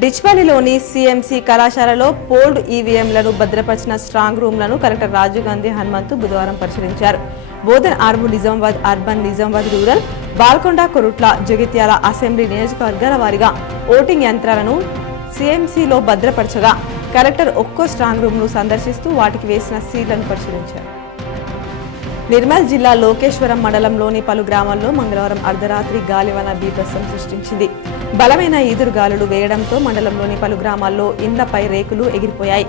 డిచ్పల్లిలోని CMC కళాశాలలో polled ఈవీఎంలను భద్రపరిచిన స్ట్రాంగ్ రూమ్లను కలెక్టర్ రాజీవ్ గాంధీ హనుమంతు బుధవారం పరిశీలించారు. Bodhan Armoor Nizamabad urban, Nizamabad rural, Balkonda, Korutla, Jagtial assembly నియోజకవర్గాల వారీగా ఓటింగ్ యంత్రాలను సిఎంసిలో భద్రపరచగా కలెక్టర్ ఒక్కో స్ట్రాంగ్ రూమ్ను సందర్శిస్తూ వాటికి వేసిన సీళ్లను పరిశీలించారు. నిర్మల్ జిల్లా లోకేశ్వరం మండలంలోని పలు గ్రామాల్లో మంగళవారం అర్ధరాత్రి గాలివాన బీభత్సం సృష్టించింది. బలమైన ఈదురుగాలులు వేయడంతో మండలంలోని పలు గ్రామాల్లో ఇండ్లపై రేకులు ఎగిరిపోయాయి.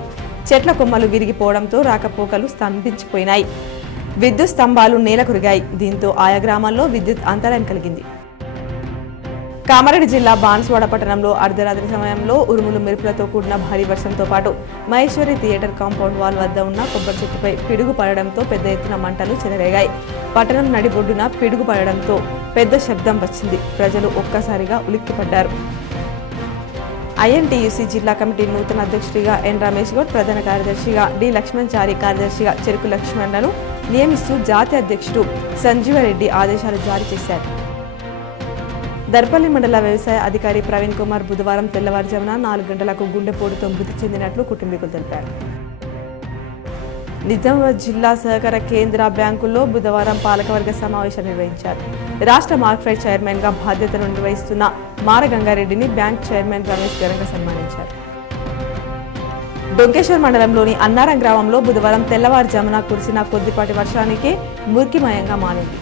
చెట్ల కొమ్మలు విరిగిపోవడంతో రాకపోకలు స్తంభించిపోయినాయి. విద్యుత్ స్తంభాలు నేలకొరిగాయి. దీంతో ఆయా గ్రామాల్లో విద్యుత్ అంతరాయం కలిగింది. కామారెడ్డి జిల్లా బాన్సువాడ పట్టణంలో అర్ధరాత్రి సమయంలో ఉరుములు మెరుపులతో కూడిన భారీ వర్షంతో పాటు మహేశ్వరి థియేటర్ కాంపౌండ్ వాల్ వద్ద ఉన్న కొబ్బరి చెట్టుపై పిడుగు పడడంతో పెద్ద ఎత్తున మంటలు చెలరేగాయి. పట్టణం నడిబొడ్డున పిడుగు పడడంతో పెద్ద శబ్దం వచ్చింది. ప్రజలు ఒక్కసారిగా ఉలిక్కిపడ్డారు. ఐఎన్టీయూసీ జిల్లా కమిటీ నూతన అధ్యక్షుడిగా ఎన్ రమేష్ గౌడ్, ప్రధాన కార్యదర్శిగా డి లక్ష్మణచారి, కార్యదర్శిగా చెరుకు లక్ష్మణ్లను నియమిస్తూ జాతీయ అధ్యక్షుడు సంజీవరెడ్డి ఆదేశాలు జారీ చేశారు. దర్పల్లి మండల వ్యవసాయ అధికారి ప్రవీణ్ కుమార్ బుధవారం తెల్లవారుజామున 4 గంటలకు గుండెపోటుతో మృతి చెందినట్లు కుటుంబీకులు తెలిపారు. నిజామాబాద్ జిల్లా సహకార కేంద్ర బ్యాంకుల్లో బుధవారం పాలకవర్గ సమావేశం నిర్వహించారు. రాష్ట్ర మార్కెట్ చైర్మన్ గా బాధ్యతలు నిర్వహిస్తున్న మారగంగారెడ్డిని బ్యాంక్ చైర్మన్ రమేష్ ఘనంగా సన్మానించారు. డొంకేశ్వర్ మండలంలోని అన్నారం గ్రామంలో బుధవారం తెల్లవారుజామున కురిసిన కొద్దిపాటి వర్షానికి మురికిమయంగా మారింది.